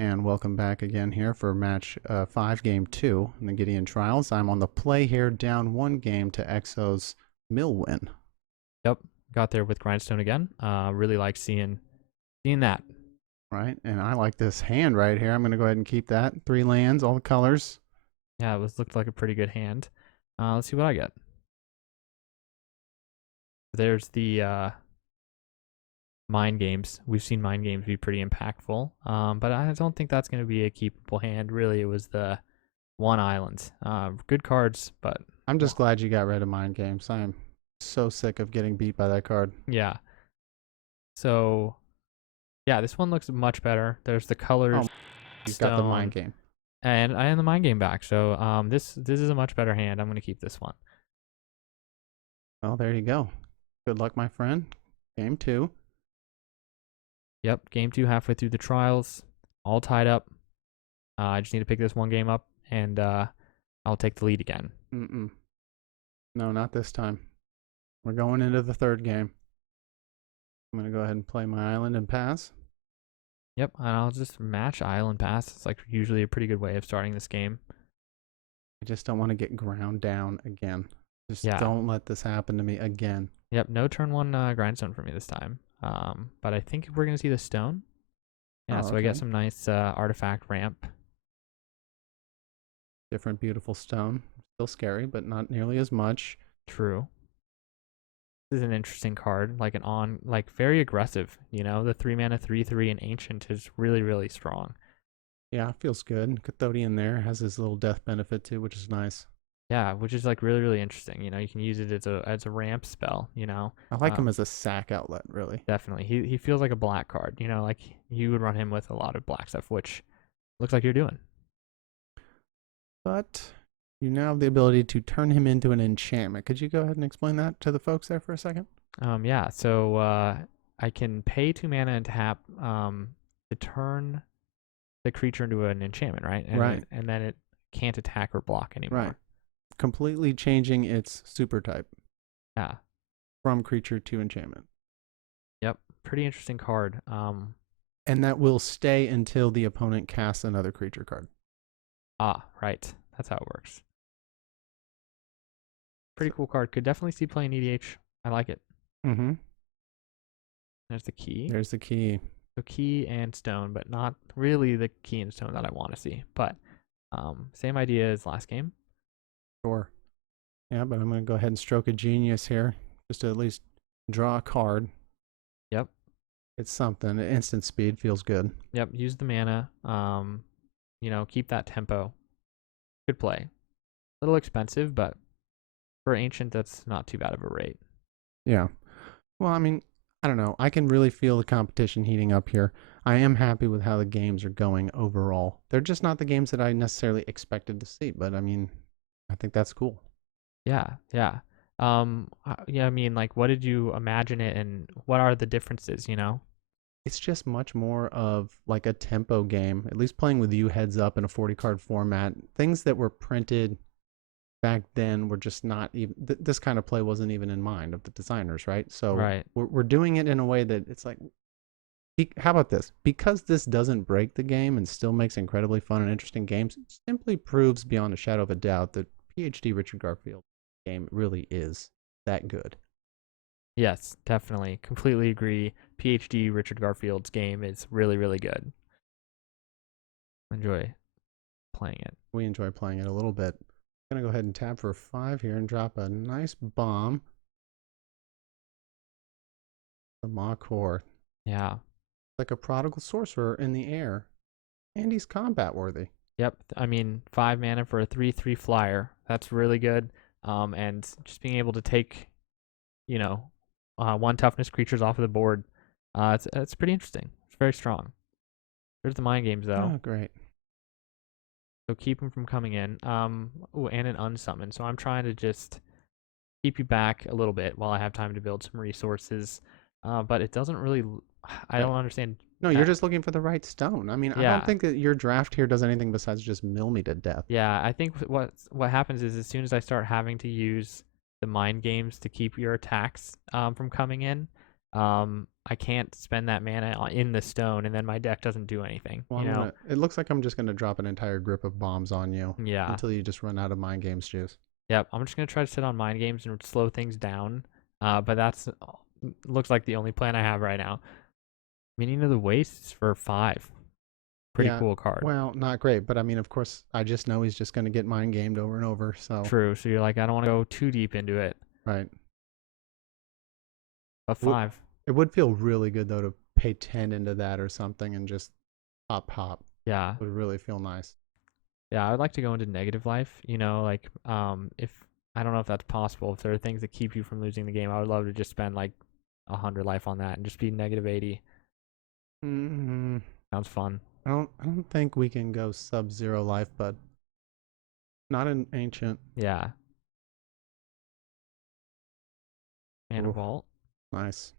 And welcome back again here for match 5, game 2 in the Gideon Trials. I'm on the play here, down 1 game to Exo's mill win. Yep, got there with Grindstone again. Really like seeing that. Right, and I like this hand right here. I'm going to go ahead and keep that. 3 lands, all the colors. Yeah, it looked like a pretty good hand. Let's see what I get. There's the mind games. We've seen mind games be pretty impactful, but I don't think that's going to be a keepable hand. Really, it was the one island. Good cards, but I'm just glad you got rid of mind games. I am so sick of getting beat by that card. yeah. So, yeah, this one looks much better. There's the colors. Oh, he's got the mind game. And I am the mind game back. So this is a much better hand. I'm going to keep this one. Well, there you go. Good luck, my friend. Game 2. Yep, game 2 halfway through the trials, all tied up. I just need to pick this one game up, and I'll take the lead again. No, not this time. We're going into the 3rd game. I'm going to go ahead and play my island and pass. Yep, and I'll just match island pass. It's like usually a pretty good way of starting this game. I just don't want to get ground down again. Just don't let this happen to me again. Yep, no turn 1 grindstone for me this time. But I think we're going to see the stone. Yeah, so okay. I get some nice artifact ramp. Different beautiful stone. Still scary, but not nearly as much. True. This is an interesting card, like very aggressive, you know? The 3 mana 3/3 and ancient is really, really strong. Yeah, feels good. Cathodian there has his little death benefit too, which is nice. Yeah, which is like really, really interesting. You know, you can use it as a ramp spell, you know. I like him as a sack outlet, really. Definitely. He feels like a black card, you know, like you would run him with a lot of black stuff, which looks like you're doing. But you now have the ability to turn him into an enchantment. Could you go ahead and explain that to the folks there for a second? Yeah, so I can pay 2 mana and tap to turn the creature into an enchantment, right? And then it can't attack or block anymore. Right. Completely changing its super type. Yeah. From creature to enchantment. Yep. Pretty interesting card. And that will stay until the opponent casts another creature card. Ah, right. That's how it works. Pretty cool card. Could definitely see playing EDH. I like it. Mm-hmm. There's the key. There's the key. So key and stone, but not really the key and stone that I want to see. But same idea as last game. Sure. Yeah, but I'm going to go ahead and stroke a genius here, just to at least draw a card. Yep. It's something. Instant speed feels good. Yep. Use the mana. You know, keep that tempo. Good play. A little expensive, but for ancient, that's not too bad of a rate. Yeah. Well, I mean, I don't know. I can really feel the competition heating up here. I am happy with how the games are going overall. They're just not the games that I necessarily expected to see, but I mean, I think that's cool. Yeah, yeah. Yeah, I mean, like, what did you imagine it, and what are the differences, you know? It's just much more of like a tempo game, at least playing with you heads up in a 40 card format. Things that were printed back then were just not even, this kind of play wasn't even in mind of the designers, right? So we're doing it in a way that it's like, how about this? Because this doesn't break the game and still makes incredibly fun and interesting games, it simply proves beyond a shadow of a doubt that PhD Richard Garfield game really is that good. Yes, definitely. Completely agree. PhD Richard Garfield's game is really, really good. enjoy playing it. We enjoy playing it a little bit. I'm gonna go ahead and tab for 5 here and drop a nice bomb. The Makor. Yeah. Like a prodigal sorcerer in the air. And he's combat worthy. Yep. I mean, 5 mana for a 3/3 flyer. That's really good. And just being able to take, you know, 1 toughness creatures off of the board, it's pretty interesting. It's very strong. There's the mind games though, Oh, great. so keep them from coming in. Ooh, and an unsummon. So I'm trying to just keep you back a little bit while I have time to build some resources. But it doesn't really. I Right. don't understand. No, you're That. just looking for the right stone. I mean, I don't Yeah, think that your draft here does anything besides just mill me to death. yeah. I think what happens is as soon as I start having to use the mind games to keep your attacks from coming in, I can't spend that mana in the stone, and then my deck doesn't do anything. Well, You I'm know? gonna. It looks like I'm just gonna drop an entire grip of bombs on you Yeah. until you just run out of mind games juice. Yep. I'm just gonna try to sit on mind games and slow things down. But that's looks like the only plan I have right now. Meaning of the Wastes for 5. Pretty Yeah. cool card. Well, not great, but I mean, of course, I just know he's just gonna get mind gamed over and over. So, True. So you're like, I don't want to go too deep into it. right. But Wo- 5. It would feel really good though to pay 10 into that or something and just pop. Yeah. Would really feel nice. Yeah. I would like to go into negative life. Like if I don't know if that's possible. If there are things that keep you from losing the game, I would love to just spend like 100 life on that and just be -80. Mm-hmm. Sounds fun. I don't think we can go sub-zero life, but not an ancient. Yeah. Mana Oof, Vault. nice.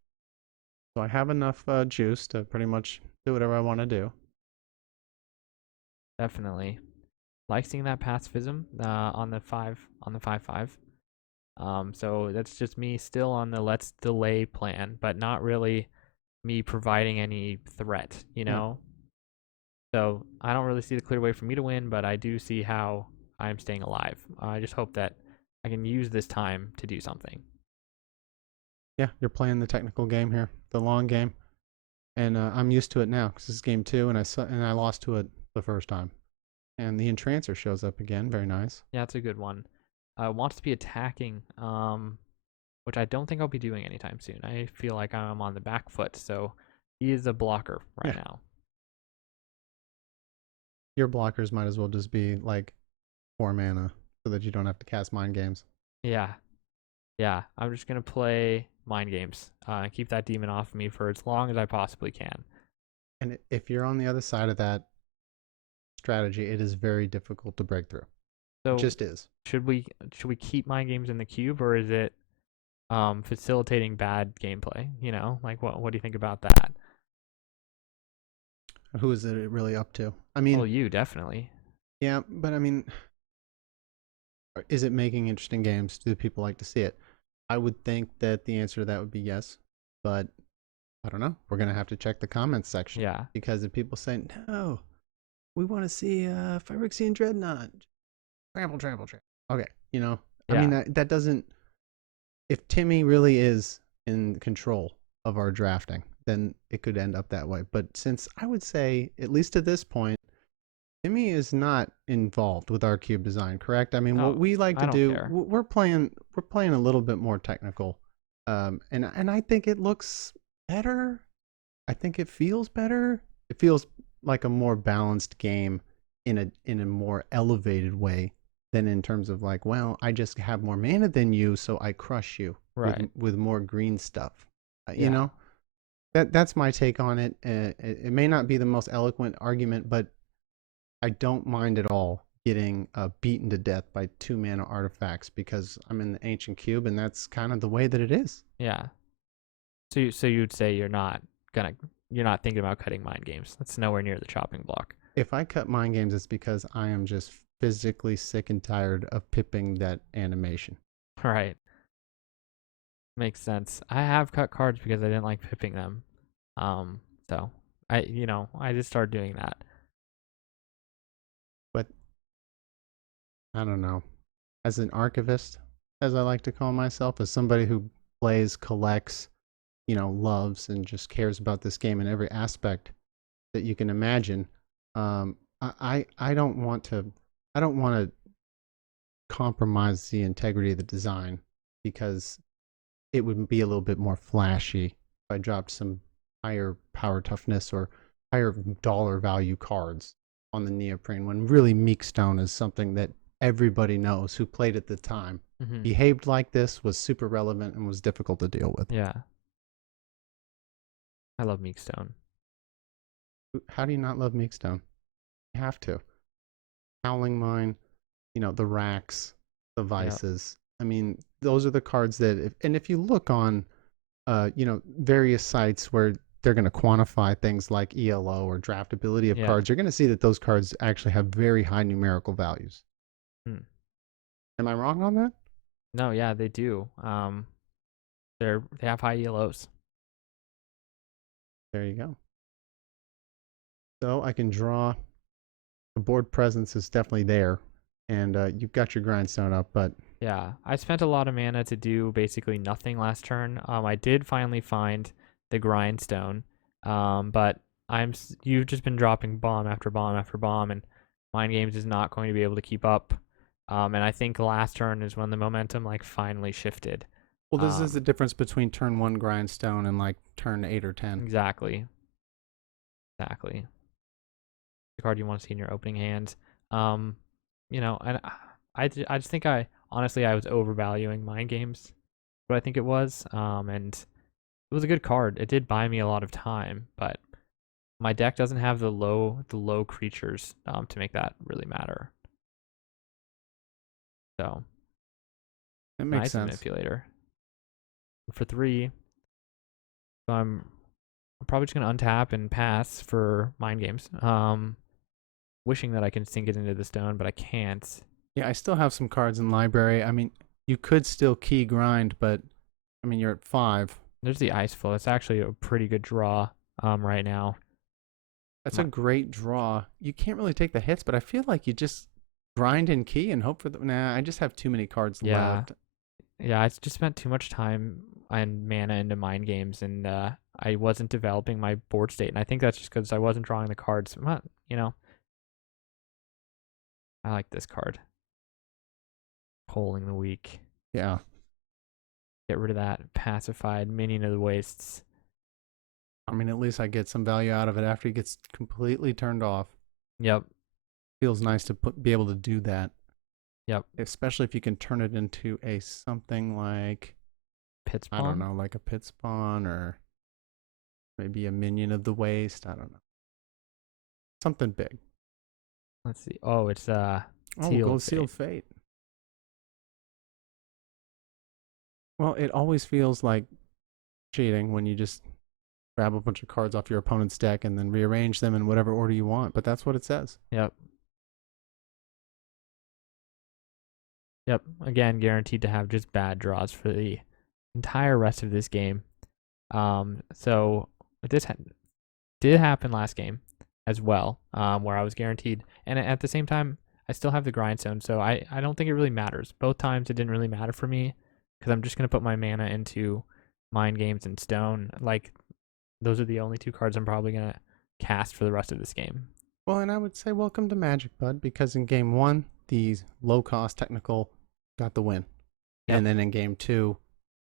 So I have enough juice to pretty much do whatever I want to do. Definitely. Like seeing that pacifism on the 5/5. So that's just me still on the let's delay plan, but not really me providing any threat, you Yeah, know? So I don't really see the clear way for me to win, but I do see how I'm staying alive. I just hope that I can use this time to do something. yeah. You're playing the technical game here, the long game, and I'm used to it now because this is game 2, and I lost to it the first time. And the Entrancer shows up again. Very nice. Yeah, it's a good one. Wants to be attacking, which I don't think I'll be doing anytime soon. I feel like I'm on the back foot, so he is a blocker right Yeah, now. your blockers might as well just be like 4 mana so that you don't have to cast mind games. Yeah, yeah. I'm just gonna play mind games and keep that demon off of me for as long as I possibly can. And if you're on the other side of that strategy, it is very difficult to break through. It So just is. should we keep mind games in the cube, or is it facilitating bad gameplay? Like what do you think about that? Who is it really up to? I Oh, mean, you definitely. yeah, but I mean, is it making interesting games? Do people like to see it? I would think that the answer to that would be yes, but I don't know. We're gonna have to check the comments section Yeah, because if people say no, we want to see Phyrexian Dreadnought, trample. Okay, I mean yeah. that doesn't. If Timmy really is in control of our drafting, then it could end up that way. But since I would say, at least to this point, Timmy is not involved with our cube design, correct? I mean, what Oh, we like I to don't do, care. we're playing a little bit more technical, and I think it looks better. I think it feels better. It feels like a more balanced game in a more elevated way than in terms of like, well, I just have more mana than you, so I crush you with Right. with more green stuff. You Yeah. know, that's my take on it. It may not be the most eloquent argument, but I don't mind at all getting beaten to death by 2 mana artifacts because I'm in the ancient cube, and that's kind of the way that it is. Yeah. So you'd say gonna you're not thinking about cutting mind games. That's nowhere near the chopping block. If I cut mind games, it's because I am just physically sick and tired of pipping that animation. Right. Makes sense. I have cut cards because I didn't like pipping them. So I just started doing that. But I don't know. As an archivist, as I like to call myself, as somebody who plays, collects, loves, and just cares about this game in every aspect that you can imagine, I don't want to. I don't want to compromise the integrity of the design because it would be a little bit more flashy if I dropped some higher power toughness or higher dollar value cards on the neoprene when really Meek Stone is something that everybody knows who played at the time. Hmm. Behaved like this, was super relevant, and was difficult to deal with. Yeah, I love Meek Stone. How do you not love Meek Stone? You have to. Howling Mine, the racks, the Yep. vices. I mean, those are the cards that, if you look on, various sites where they're going to quantify things like ELO or draftability of Yeah. cards, you're going to see that those cards actually have very high numerical values. Hmm. Am I wrong on that? No, yeah, they do. They have high ELOs. There you go. So I can draw. The board presence is definitely there, and you've got your grindstone up, but Yeah, I spent a lot of mana to do basically nothing last turn. I did finally find the grindstone, but you've just been dropping bomb after bomb after bomb, and Mind Games is not going to be able to keep up. And I think last turn is when the momentum like finally shifted. well, this is the Um, difference between turn one grindstone and like turn 8 or 10. exactly, exactly. The card you want to see in your opening hand. Um, and I just think honestly I was overvaluing Mind Games, what I think it was. And it was a good card. It did buy me a lot of time, but my deck doesn't have the low creatures to make that really matter. So That makes nice sense. manipulator for 3. So I'm probably just gonna untap and pass for Mind Games. Wishing that I can sink it into the stone, but I can't. Yeah, I still have some cards in library. I mean, you could still key grind, but I mean, you're at 5. There's the Ice Flow. It's actually a pretty good draw right now. That's a My, great draw. You can't really take the hits, but I feel like you just grind and key and hope for the. Nah, I just have too many cards yeah, left. yeah. I just spent too much time and mana into Mind Games, and I wasn't developing my board state. And I think that's just because I wasn't drawing the cards. But, I like this card. Polling the Weak. Yeah. Get rid of that pacified minion of the wastes. I mean, at least I get some value out of it after he gets completely turned off. Yep, Feels nice to be able to do that, yep. especially if you can turn it into a something like, Pit I don't spawn. know, like a pit spawn or maybe a minion of the waste. I don't know, something big. Let's see. Oh, it's Oh, we'll go sealed sealed fate. fate. Well, it always feels like cheating when you just grab a bunch of cards off your opponent's deck and then rearrange them in whatever order you want. But that's what it says. Yep, yep. Again, guaranteed to have just bad draws for the entire rest of this game. So this did happen last game as well, where I was guaranteed, and at the same time, I still have the grindstone, so I don't think it really matters. Both times it didn't really matter for me because I'm just gonna put my mana into Mind Games and Stone. Like those are the only 2 cards I'm probably gonna cast for the rest of this game. Well, and I would say welcome to Magic, bud, because in game one, the low cost technical got the win. Yep, And then in game two,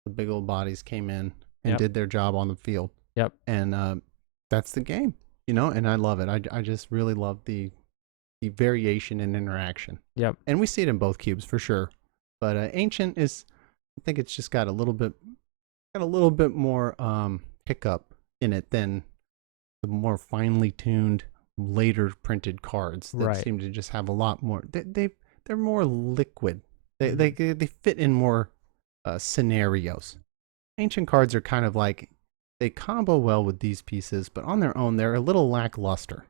the big old bodies came in and yep, did their job on the field. yep, And that's the game, and I love it. I just really love the variation and interaction. yep. And we see it in both cubes for sure. But Ancient is, I think it's just got a little bit more hiccup in it than the more finely tuned later printed cards that Right. seem to just have a lot more. They're more liquid. They Mm-hmm. they they fit in more scenarios. Ancient cards are kind of like they combo well with these pieces, but on their own they're a little lackluster.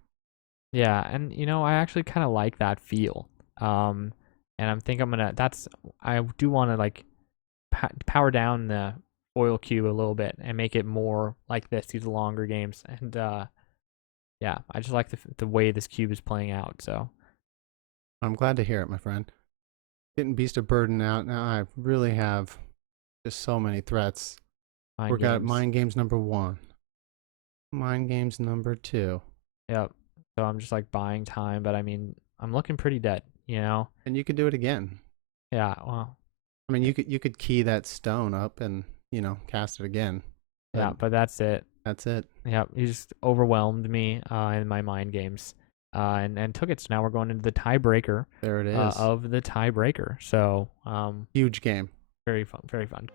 Yeah, and I actually kind of like that feel. Um, and I'm gonna. I do want to like power down the oil cube a little bit and make it more like these longer games. And yeah, I just like the way this cube is playing out. So I'm glad to hear it, my friend. Getting Beast of Burden out now. I really have just so many threats. mind We're got games. Mind Games number 1, Mind Games number 2. Yep. So I'm just like buying time, but I mean, I'm looking pretty dead, you know? And you could do it again. Yeah, well, I mean, eh, you could key that stone up and cast it again, but yeah, but that's it. that's it. Yeah, he just overwhelmed me in my mind games, and took it. So now we're going into the tiebreaker There it is. of the tiebreaker. So Huge game. very fun, very fun.